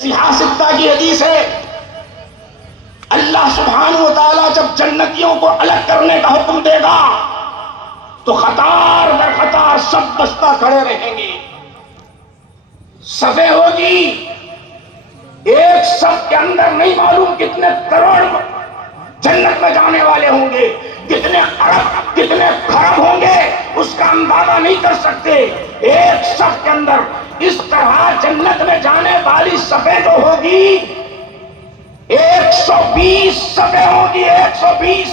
سیاستہ کی حدیث ہے، اللہ سبحانہ و تعالیٰ جب جنتیوں کو الگ کرنے کا حکم دے گا تو قطار در قطار سب بستہ کھڑے رہیں گے، صفیں ہوگی، ایک صف کے اندر نہیں معلوم کتنے کروڑ جنت میں جانے والے ہوں گے، کتنے ارب کتنے خرب ہوں گے اس کا اندازہ نہیں کر سکتے۔ ایک صف کے اندر اس طرح جنت میں جانے والی صفیں جو ہوگی 120 صفیں ہوگی، 120،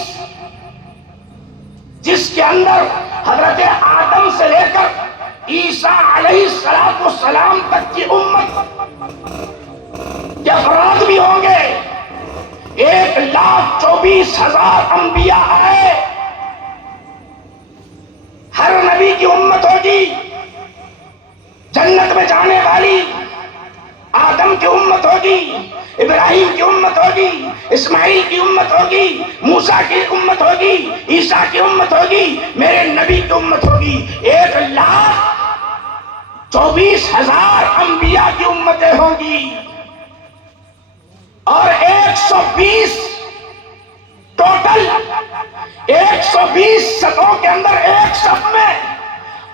جس کے اندر حضرت آدم سے لے کر عیسیٰ علیہ السلام تک کی امت کے افراد بھی ہوں گے۔ 1,24,000 انبیاء آئے، ہر نبی کی امت ہوگی، جنت میں جانے والی آدم کی امت ہوگی، ابراہیم کی امت ہوگی، اسماعیل کی امت ہوگی، موسیٰ کی امت ہوگی، عیسیٰ کی امت ہوگی، میرے نبی کی امت ہوگی۔ 1,24,000 انبیاء کی امتیں ہوں گی اور 120 ٹوٹل 120 صفوں کے اندر ایک صف میں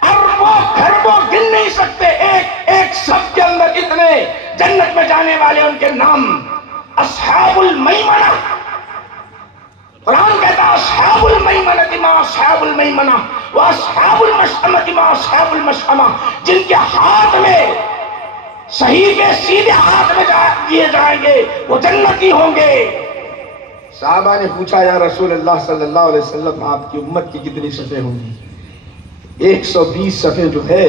اربوں خربوں گن نہیں سکتے، ایک صف کے اندر اتنے جنت میں جانے والے، ان کے نام اصحاب المیمنہ، قرآن کہتا ہے اصحاب المیمنہ ما اصحاب المیمنہ واصحاب المشأمہ ما اصحاب المشأمہ، جن کے ہاتھ میں صحیفے سیدھے ہاتھ میں دیے جائیں گے وہ جنتی ہوں گے۔ صحابہ نے پوچھا یا رسول اللہ صلی اللہ علیہ وسلم آپ کی امت کی کتنی صفیں ہوں گی؟ 120 صفیں جو ہے،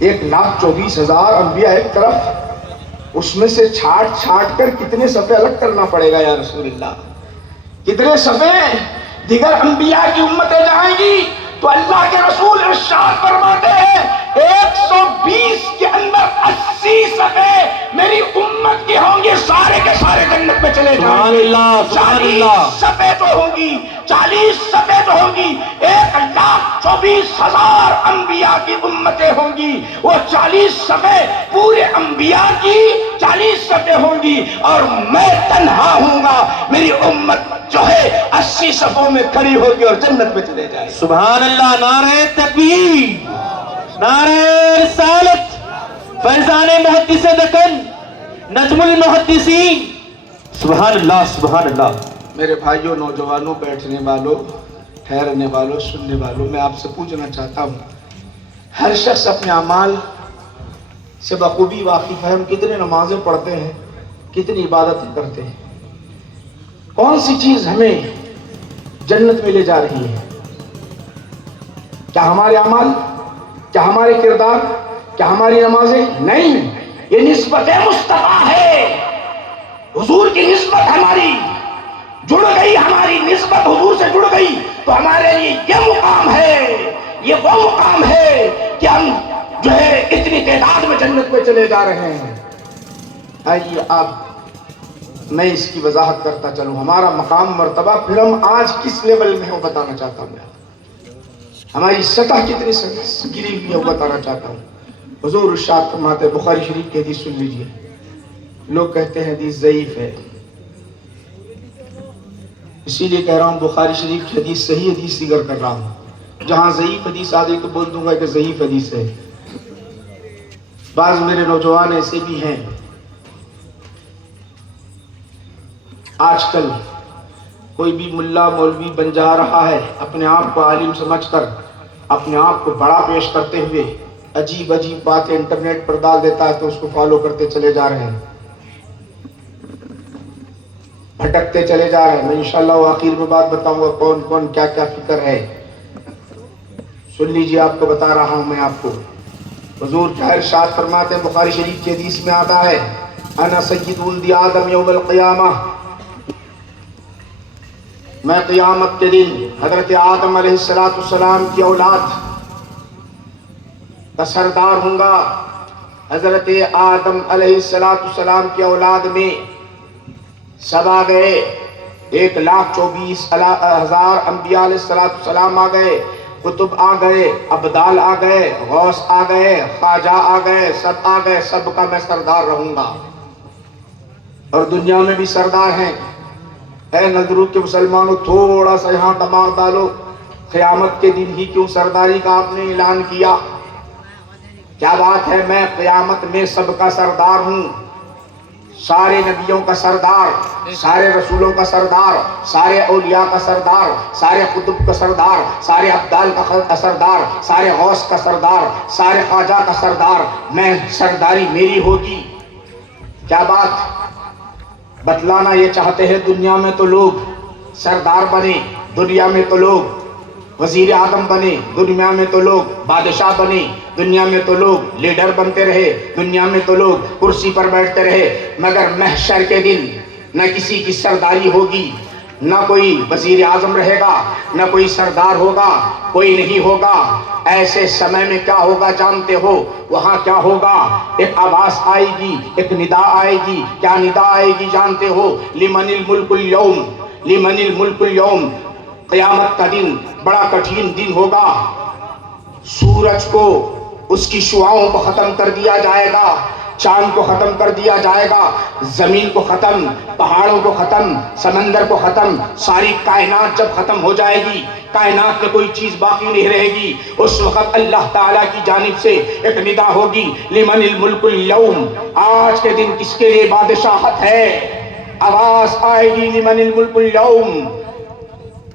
1,24,000 انبیاء ایک طرف، اس میں سے چھانٹ کر کتنے صفیں الگ کرنا پڑے گا یا رسول اللہ؟ کتنے صفیں دیگر انبیاء کی امتیں جائیں گی؟ تو اللہ کے رسول ارشاد فرماتے ہیں 120 کے اندر 80 صفیں میری امت کی ہوں گی، سارے کے سارے جنت میں چلے جائیں گے۔ 40 صفیں تو ہوں گی، 40 صفیں تو ہوں گی، 1,24,000 انبیاء کی امتیں ہوں گی، وہ 40 صفیں پورے انبیاء کی 40 صفیں ہوں گی، اور میں تنہا ہوں گا، میری امت جو ہے 80 صفوں میں کھڑی ہوگی اور جنت میں چلے جائے۔ سبحان اللہ، نعرہ تکبیر، نعرہ رسالت، فیضان محدث دکن، نجم المحدثین، سبحان اللہ سبحان اللہ۔ میرے بھائیوں، نوجوانوں، بیٹھنے والوں، ٹھہرنے والوں، سننے والوں، میں آپ سے پوچھنا چاہتا ہوں، ہر شخص اپنے اعمال سے بخوبی واقف ہے، ہم کتنے نمازیں پڑھتے ہیں، کتنی عبادتیں کرتے ہیں، کون سی چیز ہمیں جنت میں لے جا رہی ہے؟ کیا ہمارے اعمال؟ کیا ہمارے کردار؟ کیا ہماری نمازیں؟ نہیں، یہ نسبت مصطفیٰ ہے، حضور کی نسبت ہماری جڑ گئی، ہماری نسبت حضور سے جڑ گئی تو ہمارے لیے یہ مقام ہے، یہ وہ مقام ہے کہ ہم جو ہے اتنی تعداد میں جنت میں چلے جا رہے ہیں۔ آئیے آپ میں اس کی وضاحت کرتا چلوں، ہمارا مقام مرتبہ پھر ہم آج کس لیول میں ہو بتانا چاہتا ہوں، ہماری سطح کتنی گری ہوئی ہے وہ بتانا چاہتا ہوں۔ حضور ارشاد فرماتے، بخاری شریف کی حدیث سن لیجئے، لوگ کہتے ہیں حدیث ضعیف ہے، اسی لیے کہہ رہا ہوں بخاری شریف کی حدیث صحیح حدیث ذکر کر رہا ہوں، جہاں ضعیف حدیث آ گئی تو بول دوں گا کہ ضعیف حدیث ہے۔ بعض میرے نوجوان ایسے بھی ہیں، آج کل کوئی بھی ملا مولوی بن جا رہا ہے، اپنے آپ کو عالم سمجھ کر، اپنے آپ کو بڑا پیش کرتے ہوئے عجیب عجیب باتیں انٹرنیٹ پر ڈال دیتا ہے تو اس کو فالو کرتے چلے جا رہے ہیں، بھٹکتے چلے جا رہے ہیں۔ میں انشاءاللہ آخر میں بات بتاؤں گا کون کون کیا کیا فکر ہے، سن لیجیے، آپ کو بتا رہا ہوں میں آپ کو۔ حضور کیا ارشاد فرماتے ہیں، بخاری شریف کی حدیث میں آتا ہے، انا سید ولد آدم یوم القیامہ، میں قیامت کے دن حضرت آدم علیہ السلام کی اولاد کا سردار ہوں گا۔ حضرت آدم علیہ السلام کی اولاد میں سب آ گئے، 1,24,000 انبیاء علیہ السلام آ گئے، قطب آ گئے، ابدال آ گئے، غوث آ گئے، خواجہ آ گئے، سب آ گئے، سب کا میں سردار رہوں گا، اور دنیا میں بھی سردار ہیں۔ اے نظرو کے مسلمانوں، تھوڑا سا یہاں دماغ ڈالو، قیامت کے دن ہی کیوں سرداری کا آپ نے اعلان کیا؟ کیا بات ہے، میں قیامت میں سب کا سردار ہوں، سارے نبیوں کا سردار، سارے رسولوں کا سردار، سارے اولیاء کا سردار، سارے قطب کا سردار، سارے ابدال کا سردار، سارے غوث کا سردار، سارے خواجہ کا سردار، میں سرداری میری ہوگی۔ کیا بات بتلانا یہ چاہتے ہیں؟ دنیا میں تو لوگ سردار بنے، دنیا میں تو لوگ وزیر اعظم بنے، دنیا میں تو لوگ بادشاہ بنے، دنیا میں تو لوگ لیڈر بنتے رہے، دنیا میں تو لوگ کرسی پر بیٹھتے رہے، مگر محشر کے دن نہ کسی کی سرداری ہوگی، نہ کوئی وزیر اعظم رہے گا، نہ کوئی سردار ہوگا، کوئی نہیں ہوگا۔ ایسے سمے میں کیا ہوگا جانتے ہو؟ وہاں کیا ہوگا؟ ایک آواز آئے گی، ایک ندا آئے گی۔ کیا ندا آئے گی جانتے ہو؟ لمن الملک اليوم، لمن الملک اليوم۔ قیامت کا دن بڑا کٹھن دن ہوگا، سورج کو اس کی شعاؤں کو ختم کر دیا جائے گا، چاند کو ختم کر دیا جائے گا، زمین کو ختم، پہاڑوں کو ختم، سمندر کو ختم، ساری کائنات جب ختم ہو جائے گی، کائنات میں کوئی چیز باقی نہیں رہے گی، اس وقت اللہ تعالیٰ کی جانب سے ایک ندا ہوگی، لمن الملک اليوم۔ آج کے دن کس کے لیے بادشاہت ہے؟ آواز آئے گی لمن الملک اليوم،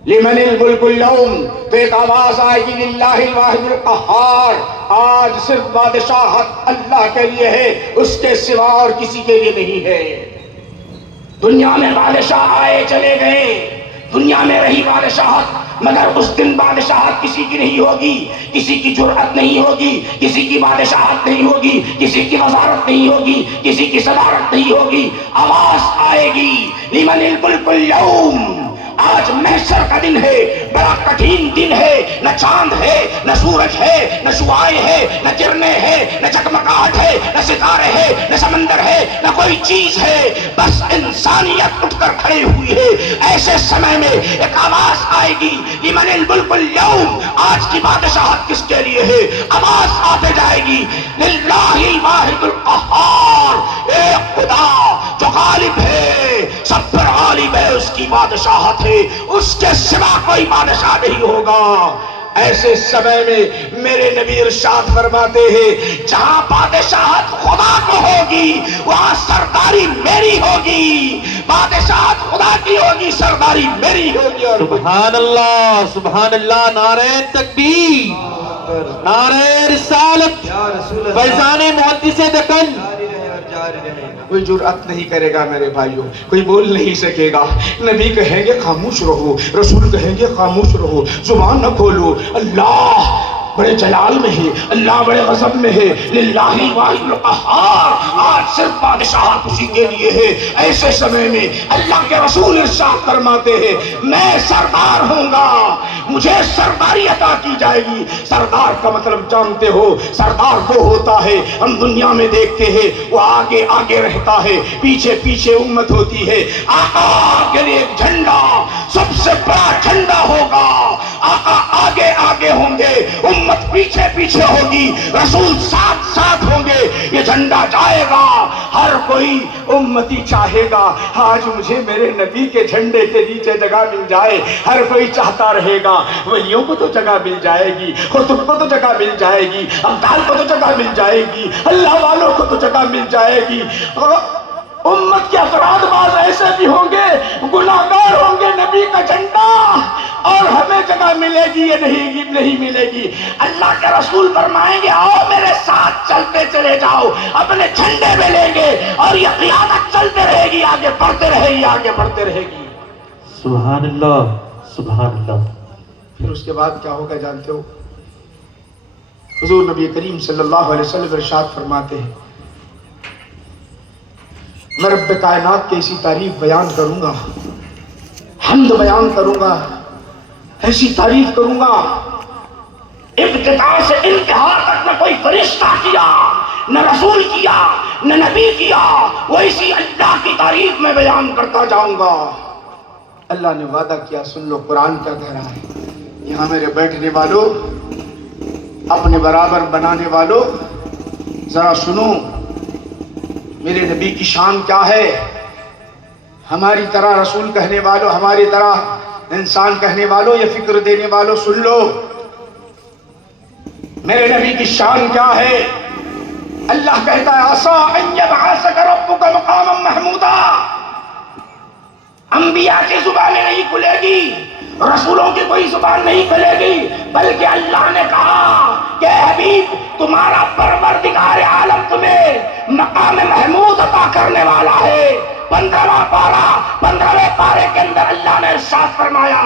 لمن الملک اليوم، تو ایک آواز آئے گی للہ الواحد القہار۔ آج صرف بادشاہت اللہ کے لیے ہے، اس کے سوا اور کسی کے لیے نہیں ہے۔ دنیا میں بادشاہ آئے چلے گئے، دنیا میں رہی بادشاہت، مگر اس دن بادشاہت کسی کی نہیں ہوگی، کسی کی جرأت نہیں ہوگی، کسی کی بادشاہت نہیں ہوگی، کسی کی وزارت نہیں ہوگی، کسی کی صدارت نہیں ہوگی۔ آواز آئے گی لمن الملک اليوم۔ آج محشر کا دن ہے، بڑا کٹھن دن ہے، نہ چاند ہے، نہ سورج ہے، نہ شعاعیں ہے، نہ کرنیں ہے، نہ جگمگاہٹ ہے، نہ ستارے ہے، نہ سمندر ہے، نہ کوئی چیز ہے، بس انسانیت اٹھ کر کھڑی ہوئی ہے۔ ایسے سمے میں ایک آواز آئے گی لمن الملک اليوم۔ آج کی بادشاہت کس کے لیے ہے؟ آواز آتے جائے گی للہ الواحد القہار، ایک خدا جو غالب ہے، سب پر غالب ہے، اس کی بادشاہت ہے، اس کے سوا کوئی بادشاہ نہیں ہوگا۔ ایسے سمے میں میرے نبی ارشاد فرماتے ہیں جہاں بادشاہت خدا کو ہوگی وہاں سرداری میری ہوگی، بادشاہت خدا کی ہوگی، سرداری میری ہوگی۔ اور سبحان اللہ، سبحان اللہ، نعرہ تکبیر، نعرہ رسالت، فیضان محدث دکن۔ کوئی جرأت نہیں کرے گا میرے بھائیوں، کوئی بول نہیں سکے گا۔ نبی کہیں گے خاموش رہو، رسول کہیں گے خاموش رہو، زبان نہ کھولو۔ اللہ بڑے جلال میں ہے، اللہ بڑے غضب میں ہے، للہ الواحد القہار۔ آج صرف بادشاہت اسی کے لیے ہے۔ ایسے سمے میں اللہ کے رسول ارشاد فرماتے ہیں میں سردار ہوں گا، مجھے سرداری عطا کی جائے گی۔ سردار کا مطلب جانتے ہو؟ سردار وہ ہوتا ہے، ہم دنیا میں دیکھتے ہیں وہ آگے آگے رہتا ہے، پیچھے پیچھے امت ہوتی ہے۔ آقا کے لیے ایک جھنڈا، سب سے بڑا جھنڈا ہوگا، آقا آگے آگے ہوں گے، امت پیچھے پیچھے ہوگی، رسول ساتھ ساتھ ہوں گے۔ یہ جھنڈا جائے گا، ہر کوئی امتی چاہے گا آج مجھے میرے نبی کے جھنڈے کے نیچے جگہ مل جائے، ہر کوئی چاہتا رہے گا۔ ولیوں کو تو جگہ مل جائے گی، قطب کو تو جگہ مل جائے گی، ابدال کو تو جگہ مل جائے گی، اللہ والوں کو تو جگہ مل جائے گی۔ امت کے افراد بعض ایسے بھی ہوں گے، گناہگار ہوں گے، نبی کا جھنڈا اور ہمیں جگہ ملے گی یا نہیں ملے گی؟ اللہ کے رسول فرمائیں گے آؤ میرے ساتھ چلتے چلے جاؤ، اپنے جھنڈے میں لیں گے اور یہ قیادت چلتے رہے گی، آگے بڑھتے رہے گی، آگے بڑھتے رہے گی۔ سبحان اللہ، سبحان اللہ۔ پھر اس کے بعد کیا ہوگا جانتے ہو؟ حضور نبی کریم صلی اللہ علیہ وسلم ارشاد فرماتے ہیں میں رب کائنات کی ایسی تعریف بیان کروں گا، حمد بیان کروں گا، ایسی تعریف کروں گا، ابتدا سے انتہا تک نہ کوئی فرشتہ کیا، نہ رسول کیا، نہ نبی کیا، وہ اسی اللہ کی تعریف میں بیان کرتا جاؤں گا۔ اللہ نے وعدہ کیا، سن لو قرآن کیا کہہ رہا ہے، یہاں میرے بیٹھنے والوں، اپنے برابر بنانے والوں، ذرا سنو میرے نبی کی شان کیا ہے. ہماری طرح رسول کہنے والوں، ہماری طرح انسان کہنے والوں، یہ فکر دینے والوں سن لو میرے نبی کی شان کیا ہے. اللہ کہتا ہے عسیٰ ان یبعثک ربک مقاما محمودا. انبیاء کی زبانیں نہیں کھلے گی، رسولوں کی کوئی زبان نہیں کھلے گی، بلکہ اللہ نے کہا کہ حبیب تمہارا پروردگار عالم تمہیں مقام محمود عطا کرنے والا ہے. 15واں پارہ، 15ویں پارے کے اندر اللہ نے ارشاد فرمایا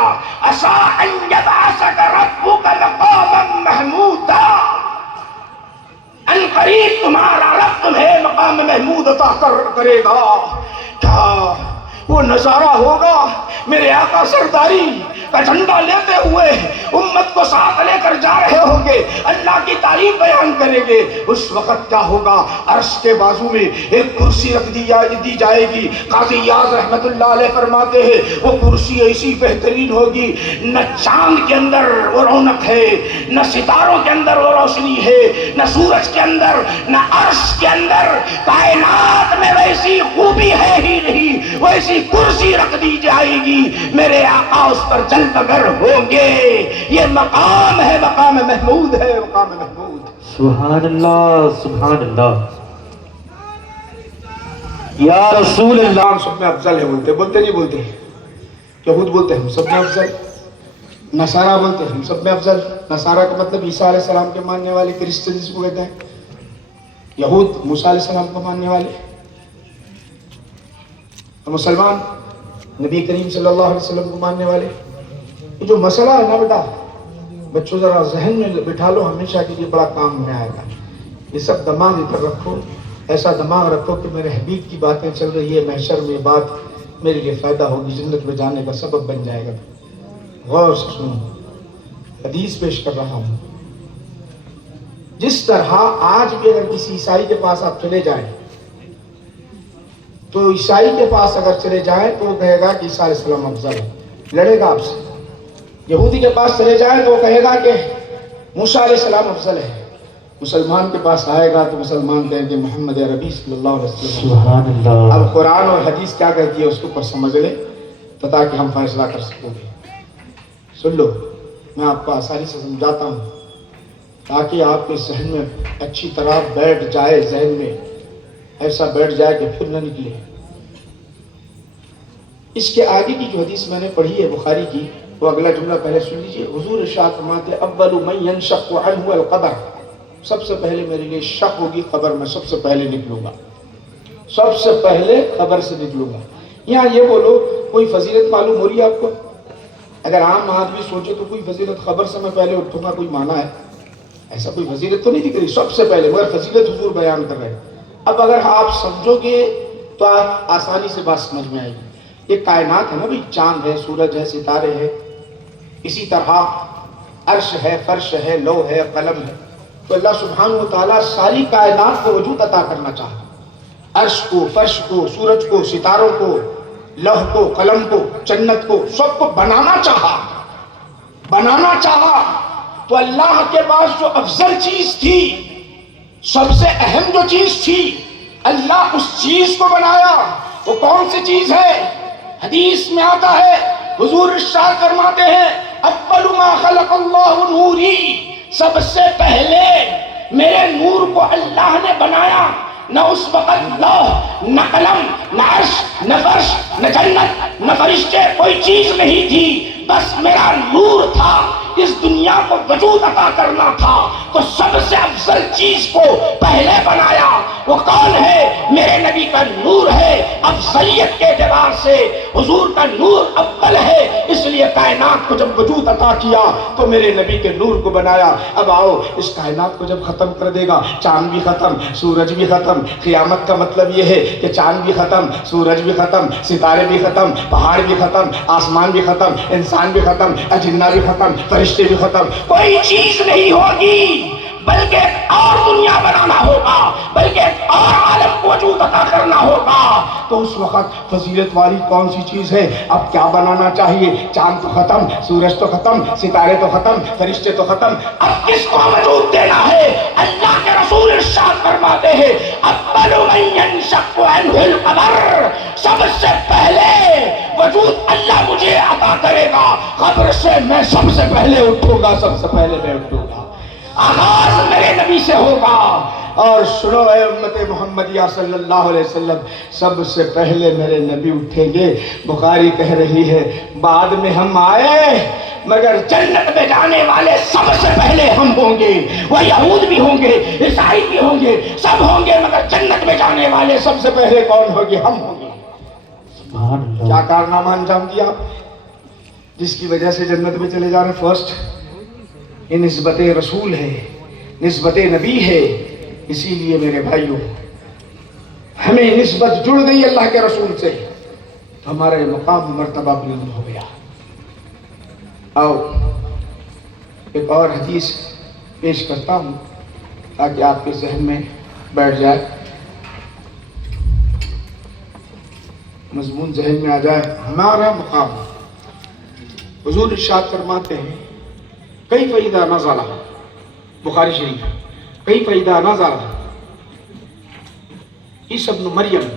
عسیٰ ان یبعثک ربک مقاما محمودا. ان قریب تمہارا رب تمہیں مقام محمود عطا کرے گا. کیا وہ نظارہ ہوگا میرے آقا سرداری کا جھنڈا لیتے ہوئے امت کو ساتھ لے کر جا رہے ہوں گے، اللہ کی تعریف بیان کریں گے. اس وقت کیا ہوگا؟ عرش کے بازو میں ایک کرسی رکھ دی جائے گی. قاضی یاز رحمت اللہ علیہ فرماتے ہیں وہ کرسی ایسی بہترین ہوگی، نہ چاند کے اندر وہ رونق ہے، نہ ستاروں کے اندر وہ روشنی ہے، نہ سورج کے اندر، نہ عرش کے اندر. کائنات میں ویسی خوبی ہے ہی نہیں، ویسی کرسی رکھ دی جائے گی، میرے آقا اس پر جل بگر ہوں گے. یہ مقام ہے، مقام محمود ہے، مقام محمود. سبحان اللہ، سبحان اللہ. یا رسول اللہ. سب میں افضل ہے بولتے نہیں بولتے؟ یہود بولتے ہیں ہم سب میں افضل، نصارہ بولتے ہیں ہم سب میں افضل. نصارہ کا مطلب عیسیٰ علیہ السلام کے ماننے والے، کرسچن جس کو کہتے ہیں. یہود موسیٰ علیہ السلام کو ماننے والے، اور مسلمان نبی کریم صلی اللہ علیہ وسلم کو ماننے والے. یہ جو مسئلہ ہے نا بیٹا، بچوں ذرا ذہن میں بٹھا لو، ہمیشہ کے لیے بڑا کام میں آئے گا. یہ سب دماغ ادھر رکھو، ایسا دماغ رکھو کہ میرے حبیب کی باتیں چل رہی ہے، محشر میں بات میرے لیے فائدہ ہوگی، جنت میں جانے کا سبب بن جائے گا. غور سے سنو، حدیث پیش کر رہا ہوں. جس طرح آج بھی اگر کسی عیسائی کے پاس آپ چلے جائیں تو عیسائی کے پاس اگر چلے جائیں تو وہ کہے گا کہ عیسیٰ علیہ السلام افضل ہے، لڑے گا آپ سے. یہودی کے پاس چلے جائیں تو وہ کہے گا کہ موسیٰ علیہ السلام افضل ہے. مسلمان کے پاس آئے گا تو مسلمان کہیں گے محمد عربی صلی اللہ علیہ وسلم. سبحان اللہ. اب قرآن اور حدیث کیا کہتی ہے اس کو سمجھ لیں تو تاکہ ہم فیصلہ کر سکیں گے. سن لو، میں آپ کو آسانی سے سمجھاتا ہوں تاکہ آپ کے ذہن میں اچھی طرح بیٹھ جائے، ذہن میں ایسا بیٹھ جائے کہ پھر نہ نکلے. اس کے آگے کی جو حدیث میں نے پڑھی ہے بخاری کی، وہ اگلا جملہ پہلے سن لیجیے. حضور ارشاد فرماتے اول من ينشق عنه القبر. سب سے پہلے میرے لیے شق ہوگی قبر میں، سب سے پہلے نکلوں گا، سب سے پہلے قبر سے نکلوں گا. یہاں یہ بولو کوئی فضیلت معلوم ہو رہی ہے آپ کو؟ اگر عام آدمی سوچے تو کوئی فضیلت قبر سے میں پہلے اٹھوں گا کوئی معنی ہے؟ ایسا کوئی فضیلت تو نہیں دکھ رہی. سب سے پہلے مگر فضیلت حضور بیان کر رہے ہیں. اب اگر آپ سمجھو گے تو آپ آسانی سے بات سمجھ میں آئے گی. یہ کائنات ہے نا بھائی، چاند ہے، سورج ہے، ستارے ہیں، اسی طرح عرش ہے، فرش ہے، لوح ہے، قلم ہے. تو اللہ سبحانہ و تعالیٰ ساری کائنات کو وجود عطا کرنا چاہتا. عرش کو، فرش کو، سورج کو، ستاروں کو، لوح کو، قلم کو، جنت کو، سب کو بنانا چاہا. تو اللہ کے پاس جو افضل چیز تھی، سب سے اہم جو چیز تھی، اللہ اس چیز کو بنایا. وہ کون سی چیز ہے؟ حدیث میں آتا ہے، حضور ارشاد فرماتے ہیں اول ما خلق اللہ نوری. سب سے پہلے میرے نور کو اللہ نے بنایا. نہ اس وقت لوح، نہ قلم، نہ عرش، نہ فرش، نہ جنت، نہ فرشتے، کوئی چیز نہیں تھی، بس میرا نور تھا. اس دنیا کو وجود عطا کرنا تھا تو سب سے افضل چیز کو پہلے بنایا. وہ کون ہے؟ میرے نبی کا نور ہے. افضلیت کے اعتبار سے حضور کا نور اول ہے، اس لیے کائنات کو جب وجود عطا کیا تو میرے نبی کے نور کو بنایا. اب آؤ، اس کائنات کو جب ختم کر دے گا، چاند بھی ختم، سورج بھی ختم. قیامت کا مطلب یہ ہے کہ چاند بھی ختم، سورج بھی ختم، ستارے بھی ختم، پہاڑ بھی ختم، آسمان بھی ختم، انسان بھی ختم، اجنہ بھی ختم، فرشتے بھی ختم. کوئی چیز نہیں ہوگی بلکہ ایک اور دنیا بنانا ہوگا، بلکہ ایک اور عالم کو وجود عطا کرنا ہوگا، تو اس وقت فضیلت والی کون سی چیز ہے؟ اب کیا بنانا چاہیے؟ چاند تو ختم، سورج تو ختم، ستارے تو ختم، فرشتے تو ختم، اب کس کو وجود دینا ہے؟ اللہ کے رسول ارشاد فرماتے ہیں اول من ينشق عنه القمر، سب سے پہلے وجود اللہ مجھے عطا کرے گا، قبر سے میں سب سے پہلے اٹھوں گا، سب سے پہلے میں اٹھوں گا، آغاز میرے نبی سے ہوگا۔ اور سنو اے امت محمدیہ صلی اللہ علیہ وسلم، سب سے پہلے میرے نبی اٹھیں گے۔ بخاری کہہ رہی ہے بعد میں ہم آئے مگر جنت میں جانے والے سب سے پہلے ہم ہوں گے، وہ یہود بھی ہوں گے، عیسائی بھی ہوں گے، سب ہوں گے، مگر جنت میں جانے والے سب سے پہلے کون ہوں گے؟ ہم ہوں گے۔ سبحان اللہ۔ کیا کارنامہ انجام دیا جس کی وجہ سے جنت میں چلے جا رہے؟ فرسٹ، یہ نسبت رسول ہے، نسبت نبی ہے۔ اسی لیے میرے بھائیوں، ہمیں نسبت جڑ گئی اللہ کے رسول سے، ہمارا مقام مرتبہ بلند ہو گیا۔ آؤ ایک اور حدیث پیش کرتا ہوں تاکہ آپ کے ذہن میں بیٹھ جائے، مضمون ذہن میں آ جائے۔ ہمارا مقام، حضور ارشاد فرماتے ہیں کیف اذا نزل، بخاری شریف، کیف اذا نزل عیسی ابن مریم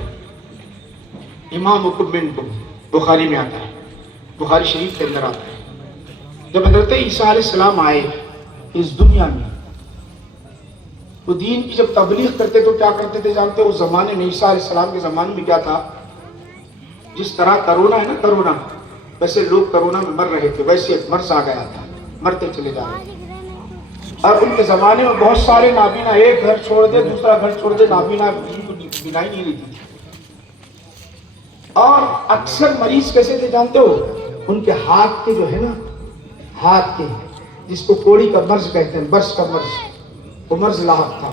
امامکم منکم، بخاری میں آتا ہے، بخاری شریف کے اندر آتا ہے۔ جب حضرت عیسیٰ علیہ السلام آئے اس دنیا میں، وہ دین کی جب تبلیغ کرتے تو کیا کرتے تھے جانتے ہو؟ اس زمانے میں، عیسیٰ علیہ السلام کے زمانے میں کیا تھا؟ جس طرح کرونا ہے نا، کرونا، ویسے لوگ کرونا میں مر رہے تھے، ویسے ایک مرض آ گیا تھا، مرتے چلے جا رہے تھے۔ اور ان کے زمانے میں بہت سارے نابینا، ایک گھر چھوڑ دے دوسرا گھر چھوڑ دے، نابینا بینائی نہیں رہتی تھی۔ اور اکثر مریض کیسے تھے جانتے ہو؟ ان کے ہاتھ کے جو ہے نا، ہاتھ کے، جس کو کوڑی کا مرض کہتے ہیں، برس کا مرض، وہ مرض لاحق تھا۔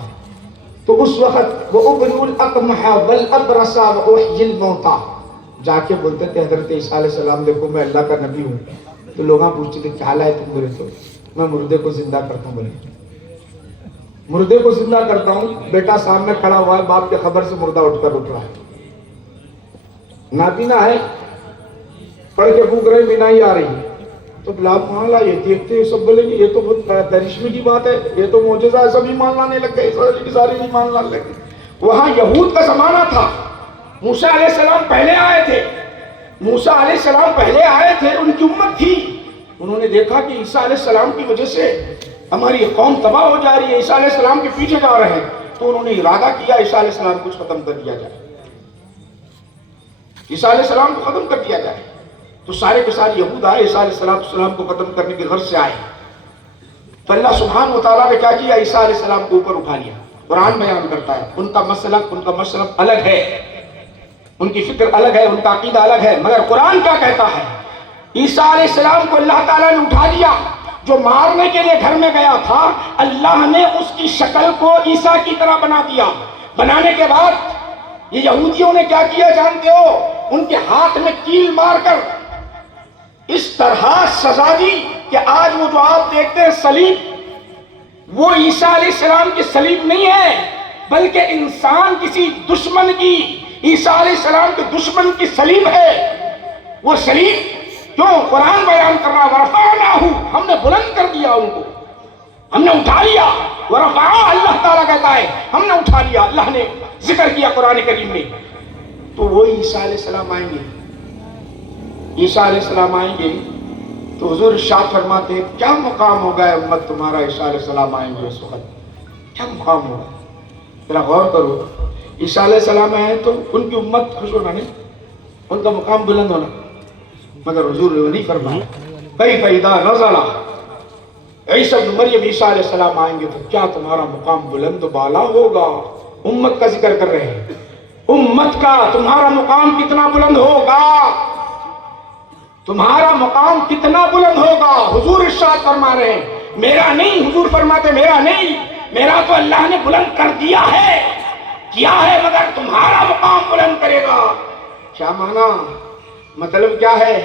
تو اس وقت وہ ابرئ الاکمح والابرص واحیی الموتى، جا کے بولتے تھے حضرت عیسیٰ علیہ السلام دیکھو میں اللہ کا نبی ہوں۔ تو لوگ پوچھتے تھے کیا لائے تم؟ بولے تو میں مردے کو زندہ کرتا ہوں۔ بولے مردے کو زندہ کرتا ہوں؟ بیٹا سامنے کھڑا ہوا ہے، باپ کے خبر سے مردہ اٹھ رہا ہے، نابینا ہے، پڑھ کے پھونک رہے، بینائی آ رہی ہے۔ تو بلاب مان لا، یہ دیکھتے سب بولیں گے یہ تو بہت کرشمے کی بات ہے، یہ تو معجزہ ہے، سب ایمان لانے لگ گئے، سارے ایمان لانے لگ گئے۔ وہاں یہود کا زمانہ تھا، موسیٰ علیہ السلام پہلے آئے تھے، موسیٰ علیہ السلام پہلے آئے تھے، ان کی امت تھی۔ انہوں نے دیکھا کہ عیسیٰ علیہ السلام کی وجہ سے ہماری قوم تباہ ہو جا رہی ہے، عیسیٰ علیہ السلام کے پیچھے جا رہے ہیں، تو انہوں نے ارادہ کیا عیسیٰ علیہ السلام کو ختم کر دیا جائے، عیسیٰ علیہ السلام کو ختم کر دیا جائے۔ تو سارے کے سارے یہود آئے، عیسیٰ علیہ السلام کو ختم کرنے کے غرض سے آئے۔ تو اللہ سبحانہ وتعالیٰ نے کیا کیا؟ عیسیٰ علیہ السلام کو اوپر اٹھا لیا۔ قرآن بیان کرتا ہے ان کا مسلک الگ ہے، ان کی فکر الگ ہے، ان کا عقیدہ الگ ہے، مگر قرآن کیا کہتا ہے؟ عیسیٰ علیہ السلام کو اللہ تعالیٰ نے اٹھا دیا، جو مارنے کے لیے گھر میں گیا تھا اللہ نے اس کی شکل کو عیسیٰ کی طرح بنا دیا۔ بنانے کے بعد یہ یہودیوں نے کیا کیا جانتے ہو؟ ان کے ہاتھ میں کیل مار کر اس طرح سزا دی کہ آج وہ جو آپ دیکھتے ہیں صلیب، وہ عیسیٰ علیہ السلام کی صلیب نہیں ہے، بلکہ انسان کسی دشمن کی، عیسیٰ علیہ السلام کے دشمن کی صلیب ہے۔ وہ صلیب کیوں؟ قرآن بیان کر رہا ورفعناہ، ہم نے بلند کر دیا ان کو، ہم نے اٹھا لیا۔ ورفع، اللہ تعالیٰ کہتا ہے ہم نے اٹھا لیا، اللہ نے ذکر کیا قرآن کریم میں۔ تو وہ عیسیٰ علیہ السلام آئیں گے، عیسیٰ علیہ السلام آئیں گے تو حضور ارشاد فرماتے ہیں کیا مقام ہوگا امت تمہارا؟ عیسیٰ علیہ السلام آئیں گے اس وقت کیا مقام ہوگا؟ ذرا غور کرو، عیسیٰ علیہ السلام آئے تو ان کی امت خوش ہونا نہیں، ان کا مقام بلند ہونا، مگر حضور نے نہیں فرمایا۔ کیف اذا نزل عیسی ابن مریم، عیسیٰ علیہ السلام آئیں گے تو کیا تمہارا مقام بلند و بالا ہوگا؟ امت کا ذکر کر رہے ہیں، امت کا تمہارا مقام کتنا بلند ہوگا، تمہارا مقام کتنا بلند ہوگا؟ حضور ارشاد فرما رہے ہیں میرا نہیں، حضور فرماتے میرا نہیں، میرا تو اللہ نے بلند کر دیا ہے، کیا ہے، مگر تمہارا مقام بلند کرے گا۔ کیا معنی؟ مطلب کیا ہے؟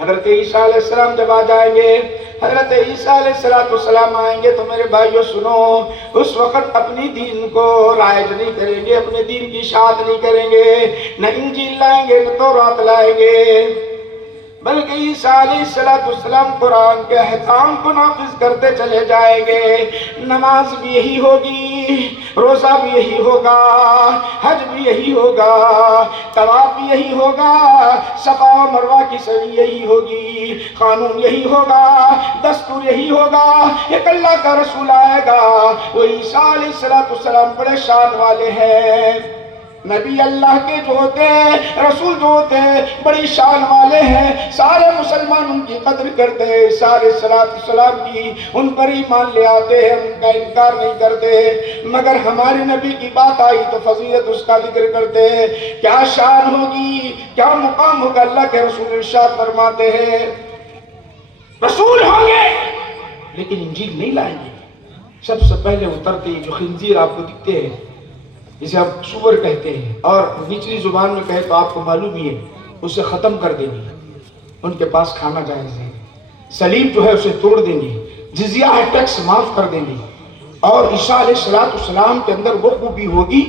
حضرت عیسیٰ علیہ السلام جب آ جائیں گے، حضرت عیسیٰ علیہ السلام آئیں گے تو میرے بھائیو سنو، اس وقت اپنی دین کو رائج نہیں کریں گے، اپنے دین کی اشاعت نہیں کریں گے، نہ انجیل لائیں گے نہ تورات لائیں گے، بلکہ عیسیٰ علیہ السلام قرآن کے احکام کو نافذ کرتے چلے جائیں گے۔ نماز بھی یہی ہوگی، روزہ بھی یہی ہوگا، حج بھی یہی ہوگا، طواف بھی یہی ہوگا، صفا و مروہ کی سعی یہی ہوگی، قانون یہی ہوگا، دستور یہی ہوگا۔ ایک اللہ کا رسول آئے گا، وہ عیسیٰ علیہ السلام بڑے شان والے ہیں، نبی اللہ کے جو ہوتے ہیں، رسول جو ہوتے ہیں بڑی شان والے ہیں، سارے مسلمان ان کی قدر کرتے ہیں، سارے السلام کی ان پر ایمان لے آتے ہیں، ان کا انکار نہیں کرتے، مگر ہمارے نبی کی بات آئی تو فضیلت اس کا ذکر کرتے ہیں۔ کیا شان ہوگی، کیا مقام ہوگا، اللہ کے رسول ارشاد فرماتے ہیں رسول ہوں گے لیکن انجیل نہیں لائیں گے۔ سب سے پہلے اترتے ہیں جو خنزیر آپ کو دکھتے ہیں، جسے آپ سور کہتے ہیں، اور نچلی زبان میں کہے تو آپ کو معلوم ہی ہے، اسے ختم کر دیں گے، ان کے پاس کھانا جائز ہے۔ صلیب جو ہے اسے توڑ دیں گے، جزیہ ہے ٹیکس معاف کر دیں گے، اور عیسیٰ علیہ السلام کے اندر وہ خوبی ہوگی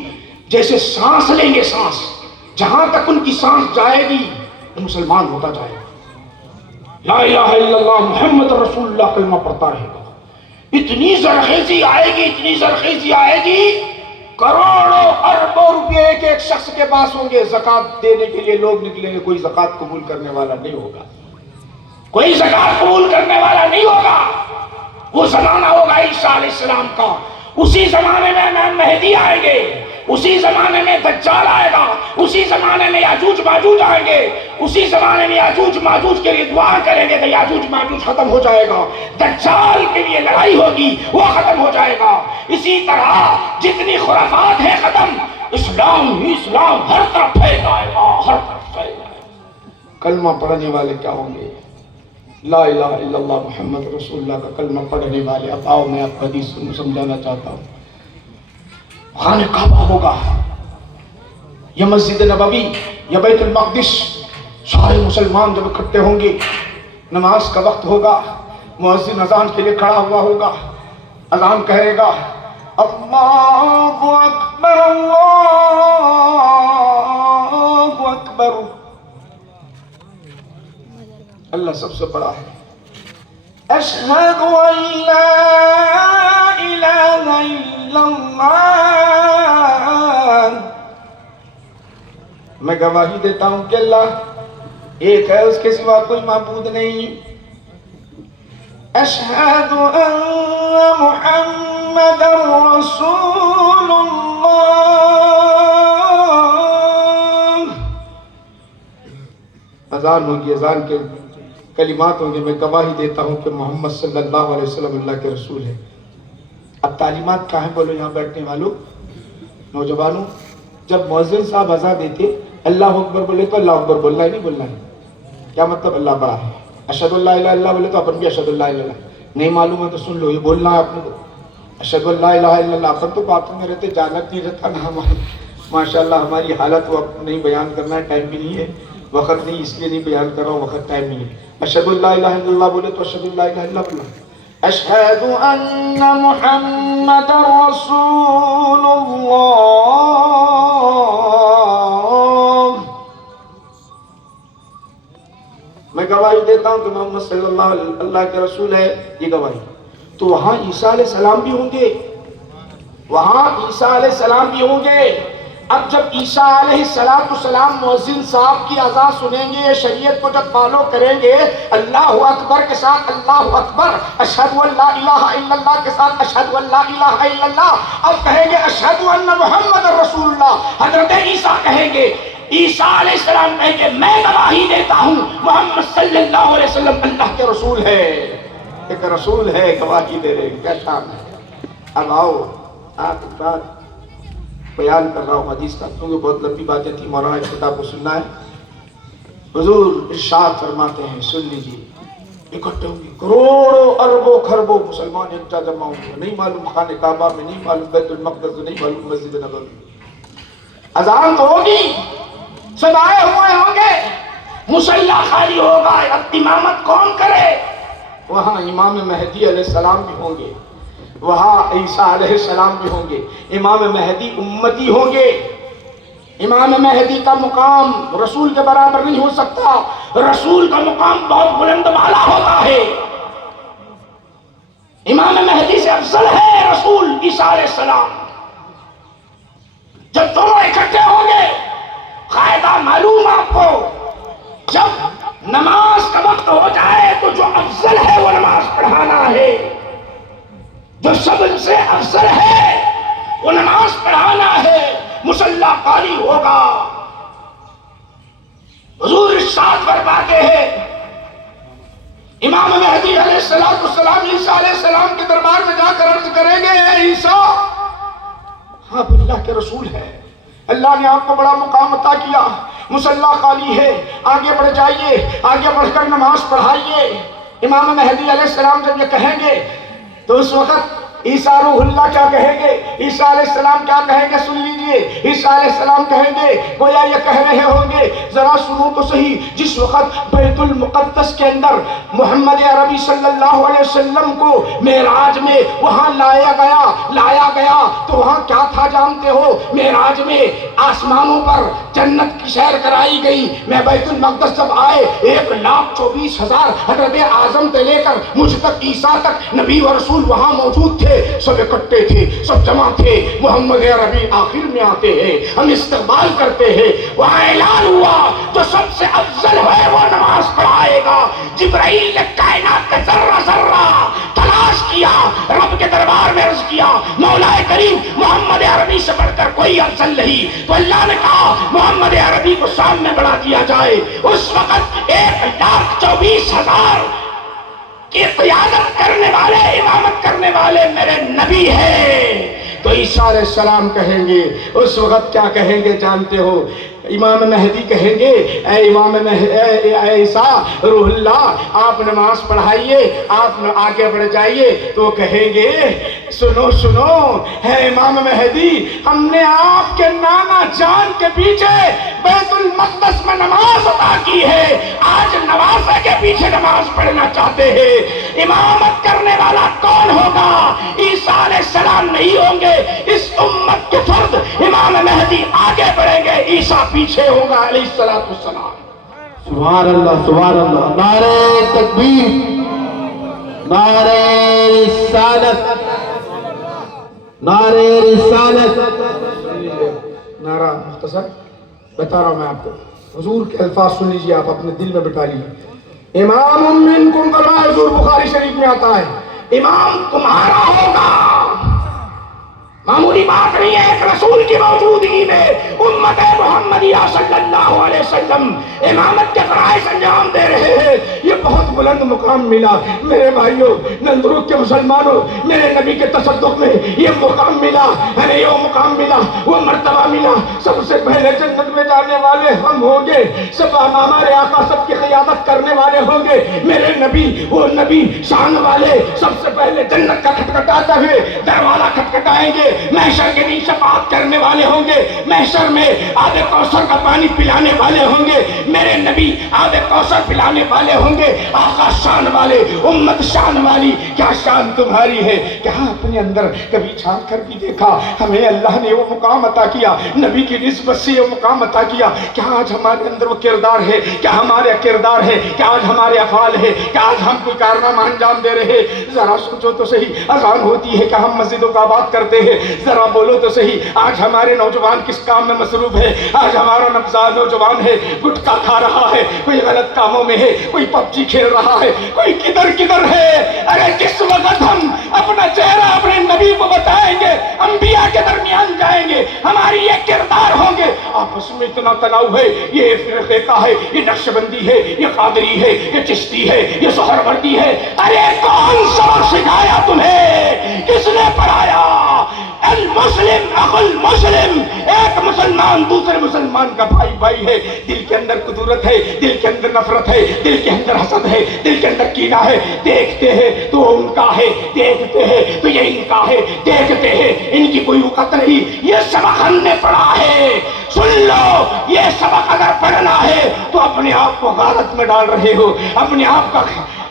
جیسے سانس لیں گے، سانس جہاں تک ان کی سانس جائے گی وہ مسلمان ہوتا جائے گا، لا الہ الا اللہ محمد رسول اللہ کلمہ پڑھتا رہے گا۔ اتنی زرخیزی آئے گی، اتنی زرخیزی آئے گی، کروڑوں اربوں روپے ایک ایک شخص کے پاس ہوں گے، زکوٰۃ دینے کے لیے لوگ نکلیں گے، کوئی زکوٰۃ قبول کرنے والا نہیں ہوگا، کوئی زکوٰۃ قبول کرنے والا نہیں ہوگا۔ وہ زمانہ ہوگا عیسیٰ علیہ السلام کا، اسی زمانے میں امام مہدی آئیں گے، اسی زمانے میں دجال آئے گا، اسی زمانے میں یاجوج ماجوج آئیں گے، اسی زمانے میں یاجوج ماجوج کے لیے دعا کریں گے کہ یاجوج ماجوج ختم ہو جائے گا، دجال کے لیے لڑائی ہوگی وہ ختم ہو جائے گا۔ اسی طرح جتنی خرافات ہیں ختم، اسلام ہی اسلام ہر طرف پھیل جائے گا، ہر طرف پھیل جائے گا۔ کلمہ پڑھنے والے کیا ہوں گے؟ لا الہ الا اللہ محمد رسول اللہ کا کلمہ پڑھنے والے۔ اب آؤ میں آپ کو حدیث سمجھانا چاہتا ہوں۔ خانہ کعبہ ہوگا یا مسجد نبوی یا بیت المقدس، سارے مسلمان جب اکٹھے ہوں گے، نماز کا وقت ہوگا، مؤذن اذان کے لیے کھڑا ہوا ہوگا، اذان کہے گا اللہ اکبر اللہ اکبر، اللہ سب سے بڑا ہے، اشہد ان لا الہ الا اللہ، میں گواہی دیتا ہوں کہ اللہ ایک ہے، اس کے سوا کوئی معبود نہیں، اشہد ان محمد رسول اللہ، اذان ہوگی، اذان کے کلمات ہوں گے، میں گواہی دیتا ہوں کہ محمد صلی اللہ علیہ وسلم اللہ کے رسول ہے۔ اب تعلیمات کہاں بولو یہاں بیٹھنے والوں، نوجوانوں، جب مؤذن صاحب اذان دیتے اللہ اکبر بولے تو اللہ اکبر بولنا ہی نہیں بولنا ہے، کیا مطلب اللہ بڑا ہے، اشہد ان لا الہ الا اللہ بولے تو اپن بھی اشہد ان لا الہ الا اللہ، نہیں معلوم ہے تو سن لو، یہ بولنا ہے اپنے کو، اشہد ان لا الہ الا اللہ، اپن تو باتوں میں رہتے، جانت نہیں رہتا نا ہمارا، ماشاءاللہ ہماری حالت وہ نہیں بیان کرنا ہے، ٹائم بھی نہیں ہے، وقت نہیں، اس لیے نہیں بیان کر رہا ہوں، وقت ٹائم نہیں ہے۔ اشہد ان لا الہ الا اللہ بولے تو اشہد ان لا الہ الا اللہ، اشہد ان محمد رسول اللہ، میں گواہی دیتا ہوں کہ محمد صلی اللہ کے رسول ہے، یہ گواہی۔ تو وہاں عیسیٰ علیہ السلام بھی ہوں گے، وہاں عیسیٰ علیہ السلام بھی ہوں گے۔ اب جب عیسیٰ علیہ السلام مؤذن صاحب کی اذان سنیں گے، شریعت کو جب فالو کریں گے، اللہ اکبر کے ساتھ اللہ اکبر، اشہد ان لا الہ الا اللہ کے ساتھ اشہد ان لا الہ الا اللہ، اب کہیں گے اشہد ان محمد رسول اللہ، حضرت عیسیٰ کہیں گے، عیسیٰ علیہ السلام کہیں گے میں گواہی دیتا ہوں محمد صلی اللہ علیہ وسلم اللہ کے رسول ہے، ایک رسول ہے گواہی دے رہے، کیا شان ہے۔ اب آؤ آپ ایک بات بیان کر رہا ہوں حدیث کا، کیونکہ بہت لمبی باتیں تھیں، مولانا اس کتاب کو سننا ہے۔ حضور ارشاد فرماتے ہیں، سن لیجیے، اکٹھے ہوں گے کروڑوں اربوں خربوں مسلمان ایک جگہ جمع ہوں گے، نہیں معلوم خانہ کعبہ میں، نہیں معلوم بیت المقدس میں، نہیں معلوم مسجد نبوی میں، اذان تو ہوگی، سب آئے ہوئے ہوں گے، مصلی خالی ہوگا، اب امامت کون کرے؟ وہاں امام مہدی علیہ السلام بھی ہوں گے، وہاں عیسیٰ علیہ السلام بھی ہوں گے، امام مہدی امتی ہوں گے۔ امام مہدی کا مقام رسول کے برابر نہیں ہو سکتا، رسول کا مقام بہت بلند بالا ہوتا ہے۔ امام مہدی سے افضل ہے رسول عیسیٰ علیہ السلام۔ جب دونوں اکٹھے ہوں گے، قاعدہ معلوم آپ کو، جب نماز کا وقت ہو جائے تو جو افضل ہے وہ نماز پڑھانا ہے، جو سب سے افضل ہے وہ نماز پڑھانا ہے، مصلی قاری ہوگا۔ حضور ارشاد فرماتے ہیں، امام مہدی علیہ السلام عیسیٰ علیہ السلام کے دربار میں جا کر عرض کریں گے، اے عیسیٰ، آپ اللہ کے رسول ہیں، اللہ نے آپ کو بڑا مقام عطا کیا، مصلی خالی ہے، آگے بڑھ جائیے، آگے بڑھ کر نماز پڑھائیے۔ امام مہدی علیہ السلام جب یہ کہیں گے تو اس وقت عیسیٰ روح اللہ کیا کہیں گے، عیسیٰ علیہ السلام کیا کہیں گے، سن لیجئے۔ عیسیٰ علیہ السلام کہیں گے، گویا یہ کہہ رہے ہوں گے، ذرا سنو تو صحیح، جس وقت بیت المقدس کے اندر محمد عربی صلی اللہ علیہ وسلم کو معراج میں وہاں لایا گیا تو وہاں کیا تھا جانتے ہو؟ معراج میں آسمانوں پر جنت کی سیر کرائی گئی، میں بیت المقدس جب آئے 1,24,000 حضرت اعظم سے لے کر مجھ تک، عیسیٰ تک، نبی و رسول وہاں موجود تھے، سب اکٹھے تھے، سب جمع تھے۔ محمد عربی آخر میں آتے ہیں، ہم استقبال کرتے ہیں، وہاں اعلان ہوا جو سب سے افضل ہے وہ نماز پڑھائے گا۔ جبرائیل نے کائنات کا ذرہ ذرہ تلاش کیا، رب کے دربار میں عرض کیا، مولا کریم محمد عربی سے بڑھ کر کوئی افضل نہیں، تو اللہ نے کہا محمد عربی کو سامنے بڑھا دیا جائے۔ اس وقت 1,24,000 کی قیادت کرنے والے، امامت کرنے والے میرے نبی ہیں۔ تو عیسیٰ علیہ السلام کہیں گے، اس وقت کیا کہیں گے جانتے ہو؟ امام مہدی کہیں گے، اے عیسیٰ روح اللہ، آپ نماز پڑھائیے، آپ آگے بڑھ جائیے۔ تو کہیں گے، سنو سنو ہے امام مہدی، ہم نے آپ کے نانا جان کے پیچھے بیت المقدس میں نماز ادا کی ہے، آج نوازے کے پیچھے نماز پڑھنا چاہتے ہیں۔ امامت کرنے والا کون ہوگا؟ عیسیٰ علیہ السلام نہیں ہوں گے، اس امت کے فرد امام مہدی آگے بڑھیں گے، عیسیٰ پیچھے ہوگا علیہ السلام۔ سبحان اللہ، سبحان اللہ، نعرہ تکبیر، نعرہ رسالت، نعرہ رسالت۔ نعرہ مختصر بتا رہا ہوں میں آپ کو، حضور کے الفاظ سن لیجئے، آپ اپنے دل میں بٹا لیجئے۔ امام منکم فرمایا، حضور بخاری شریف میں آتا ہے، امام تمہارا ہوگا۔ معمولی بات نہیں ہے، ایک رسول کی موجودگی میں امت محمدیہ صلی اللہ علیہ وسلم امامت کے فرائض انجام دے رہے ہیں، یہ بہت بلند مقام ملا۔ میرے بھائیوں، نندروک کے مسلمانوں، میرے نبی کے تصدق میں یہ مقام ملا، ہمیں یہ مقام ملا، وہ مرتبہ ملا۔ سب سے پہلے جنت میں جانے والے ہم ہوں گے، سب ہمارے آقا سب کی قیادت کرنے والے ہوں گے۔ میرے نبی، وہ نبی شان والے، سب سے پہلے جنت کا کھٹکھٹاتے ہوئے دروازہ کھٹکھٹائیں گے، محشر کے دن شفاعت کرنے والے ہوں گے، محشر میں آب کوثر کا پانی پلانے والے ہوں گے، میرے نبی آب کوثر پلانے والے ہوں گے۔ آقا شان والے، امت شان والی، کیا شان تمہاری ہے؟ کیا اپنے اندر کبھی جھانک کر بھی دیکھا؟ ہمیں اللہ نے وہ مقام عطا کیا، نبی کی نسبت سے یہ مقام عطا کیا، کیا آج ہمارے اندر وہ کردار ہے؟ کیا ہمارے کردار ہے؟ کیا آج ہمارے افعال ہے؟ کیا آج ہم کوئی کارنامہ انجام دے رہے؟ ذرا سوچو تو صحیح، اذان ہوتی ہے کہ ہم مسجدوں کا آباد کرتے ہیں، ذرا بولو تو صحیح، آج ہمارے نوجوان کس کام میں مصروف ہے؟ آج ہمارا نوجوان ہے گٹکا کھا رہا ہے، کوئی غلط کاموں میں ہے، کوئی پب جی کھیل رہا ہے، کوئی کدھر ہے۔ ارے جس وقت ہم اپنا چہرہ اپنے نبی کو بتائیں گے، انبیاء کے درمیان جائیں گے، ہماری یہ کردار ہوں گے۔ آپس میں اتنا تناؤ ہے، یہ فرقے کا ہے، یہ نقشبندی ہے، یہ قادری ہے، یہ چشتی ہے، یہ سہروردی ہے۔ ارے کون سبق سکھایا تمہیں؟ کس نے پڑھایا؟ المسلم اخو المسلم، ایک مسلمان دوسرے مسلمان کا بھائی ہے۔ دل کے اندر قدورت ہے، دل کے اندر نفرت ہے، دل کے اندر حسد ہے، دل کے اندر کینہ ہے، دیکھتے ہیں تو ان کا ہے، دیکھتے ہیں تو یہ ان کا ہے، دیکھتے ہیں ان کی کوئی وقت نہیں۔ یہ سبق ہم نے پڑھا ہے، سن لو، یہ سبق اگر پڑھنا ہے تو اب اپنے آپ کو غارت میں ڈال رہے ہو، اپنے آپ کا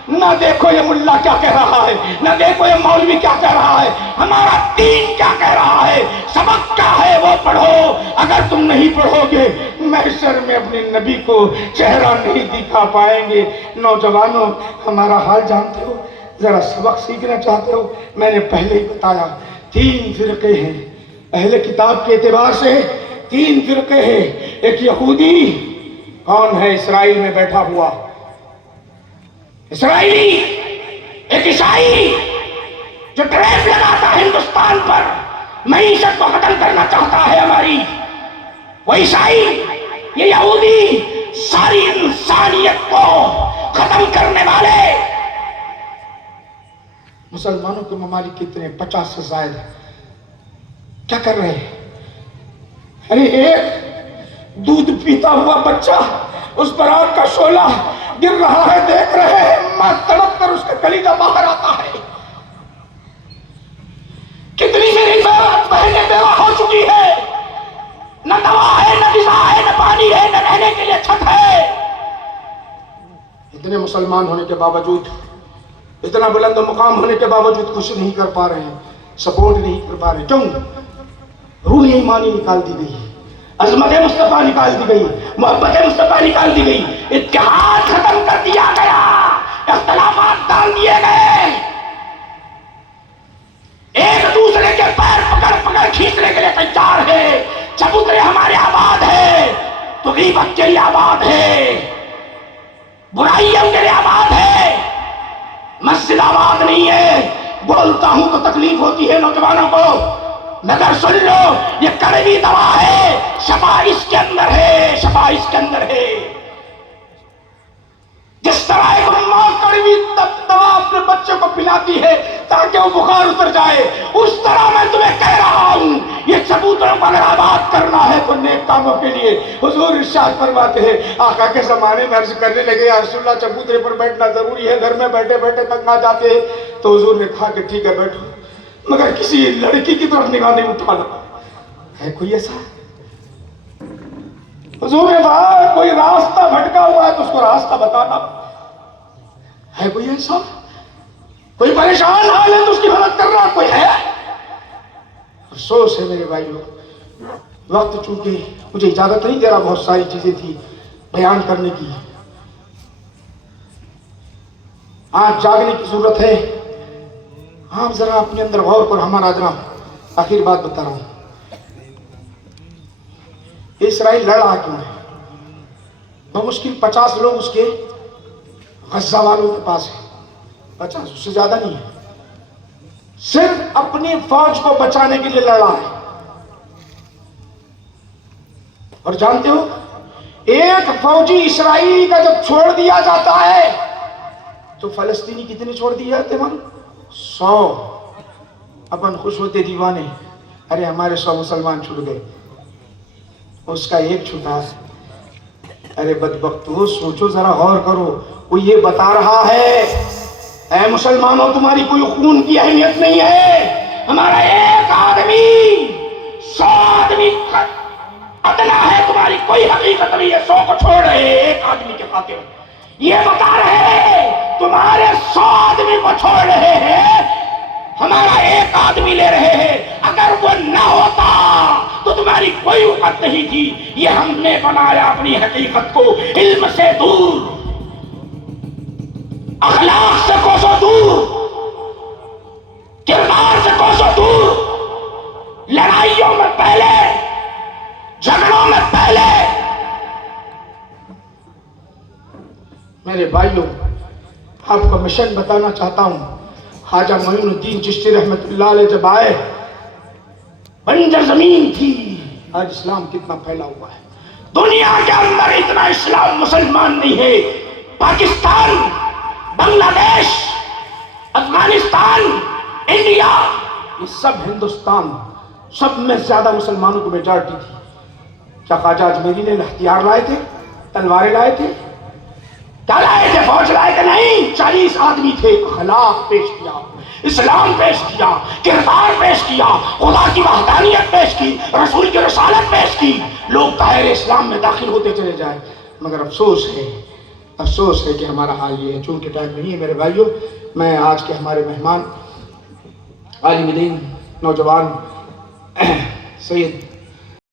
نہ دیکھو یہ ملا کیا کہہ رہا ہے، نہ دیکھو یہ مولوی کیا کہہ رہا ہے، ہمارا دین کیا کہہ رہا ہے، سبق کیا ہے وہ پڑھو۔ اگر تم نہیں پڑھو گے محشر میں اپنے نبی کو چہرہ نہیں دکھا پائیں گے۔ نوجوانوں ہمارا حال جانتے ہو، ذرا سبق سیکھنا چاہتے ہو، میں نے پہلے ہی بتایا 3 فرقے ہیں اہل کتاب کے اعتبار سے، 3 فرقے ہیں۔ ایک یہودی کون ہے اسرائیل میں بیٹھا ہوا اسرائیلی، ایک عیسائی جو ٹریپ لگاتا ہے ہندوستان پر، معیشت کو ختم کرنا چاہتا ہے ہماری، وہ عیسائی، یہ یہودی، ساری انسانیت کو ختم کرنے والے۔ مسلمانوں کے ممالک کتنے 50 سے زائد ہیں، کیا کر رہے ہیں؟ ارے ایک دودھ پیتا ہوا بچہ، اس پر آگ کا شعلہ گر رہا ہے، دیکھ رہے ہیں، ماں تڑپ کر اس کا کلیجہ باہر آتا ہے۔ کتنی میری بہنیں بیوہ ہو چکی ہے، نہ دوا ہے، نہ غذا ہے، نہ پانی ہے، نہ رہنے کے لیے چھت ہے۔ اتنے مسلمان ہونے کے باوجود، اتنا بلند مقام ہونے کے باوجود کچھ نہیں کر پا رہے ہیں، سپورٹ نہیں کر پا رہے۔ کیوں؟ روح ایمانی نکال دی گئی، عظمت مصطفیٰ نکال دی گئی، محبت مصطفیٰ نکال دی گئی، اتحاد ختم کر دیا گیا، اختلافات ڈال دیے گئے، ایک دوسرے کے پیر پکڑ پکڑ کھینچنے کے لیے تیار ہے۔ چبوترے ہمارے آباد ہے تو غیبت کے لیے آباد ہے، برائیوں کے لیے آباد ہے، مسجد آباد نہیں ہے۔ بولتا ہوں تو تکلیف ہوتی ہے نوجوانوں کو، مگر سن لو یہ کڑوی دوا ہے، شفا اس کے اندر ہے، شفا اس کے اندر ہے۔ جس طرح ایک ماں کڑوی دوا اپنے بچے کو پلاتی ہے تاکہ وہ بخار اتر جائے، اس طرح میں تمہیں کہہ رہا ہوں یہ چبوتروں کو اگر آباد کرنا ہے تو نیک کاموں کے لیے۔ حضور ارشاد فرماتے ہیں، آقا کے زمانے میں عرض کرنے لگے یا رسول اللہ چبوترے پر بیٹھنا ضروری ہے، گھر میں بیٹھے بیٹھے تنگ آ جاتے ہیں، تو حضور نے کہا کہ ٹھیک ہے بیٹھو، مگر کسی لڑکی کی طرف نگاہ نہیں اٹھانا۔ ہے کوئی ایسا؟ حضور نے کہا کوئی راستہ بھٹکا ہوا ہے تو اس کو راستہ بتانا۔ ہے کوئی ایسا؟ کوئی پریشان حال ہے تو اس کی مدد کرنا کوئی ہے؟ افسوس ہے میرے بھائیو، وقت چونکہ مجھے اجازت نہیں دے رہا، بہت ساری چیزیں تھی بیان کرنے کی، آج جاگنے کی ضرورت ہے۔ آپ ذرا اپنے اندر غور کرو، ہمارا ذرا آخر بات بتا رہا ہوں۔ اسرائیل لڑا کیوں ہے؟ بمشکل 50 لوگ اس کے غزہ والوں کے پاس ہیں، 50 اس سے زیادہ نہیں ہے، صرف اپنی فوج کو بچانے کے لیے لڑا ہے۔ اور جانتے ہو ایک فوجی اسرائیلی کا جب چھوڑ دیا جاتا ہے تو فلسطینی کتنے چھوڑ دیے جاتے ہیں؟ 100۔ اپن خوش ہوتے دیوانے، ارے ہمارے 100 مسلمان چھوٹ گئے، اس کا ایک چھوٹا، ارے بدبختو سوچو ذرا غور کرو، وہ یہ بتا رہا ہے اے مسلمانوں تمہاری کوئی خون کی اہمیت نہیں ہے، ہمارا ایک آدمی 100 آدمی اتنا ہے، تمہاری کوئی حقیقت نہیں ہے، 100 کو چھوڑ رہے ہیں ایک آدمی کے خاطر۔ یہ بتا رہے ہیں تمہارے 100 آدمی کو چھوڑ رہے ہیں، ہمارا ایک آدمی لے رہے ہیں، اگر وہ نہ ہوتا تو تمہاری کوئی وقت نہیں تھی۔ یہ ہم نے بنایا اپنی حقیقت کو علم سے دور، اخلاق سے کوسوں دور، کردار سے کوسوں دور، لڑائیوں میں پہلے، جھگڑوں میں پہلے۔ میرے بھائیوں آپ کو مشن بتانا چاہتا ہوں، خواجہ معین الدین چشتی رحمت اللہ علیہ جب آئے، بنجر زمین تھی، آج اسلام کتنا پھیلا ہوا ہے، دنیا کے اندر اتنا اسلام مسلمان نہیں ہے۔ پاکستان، بنگلہ دیش، افغانستان، انڈیا، یہ سب ہندوستان، سب میں زیادہ مسلمانوں کو میجارٹی تھی۔ کیا خواجہ اجمیری نے ہتھیار لائے تھے، تلواریں لائے تھے، کیا لائے تھے؟ فوج لائے تھے؟ نہیں، 40 آدمی تھے۔ اخلاق پیش کیا، اسلام پیش کیا، کردار پیش کیا، خدا کی وحدانیت پیش کی، رسول کی رسالت پیش کی، لوگ دائرے اسلام میں داخل ہوتے چلے جائیں۔ مگر افسوس ہے کہ ہمارا حال یہ ہے. چونکہ ٹائم نہیں ہے میرے بھائیوں، میں آج کے ہمارے مہمان عالم دین نوجوان سید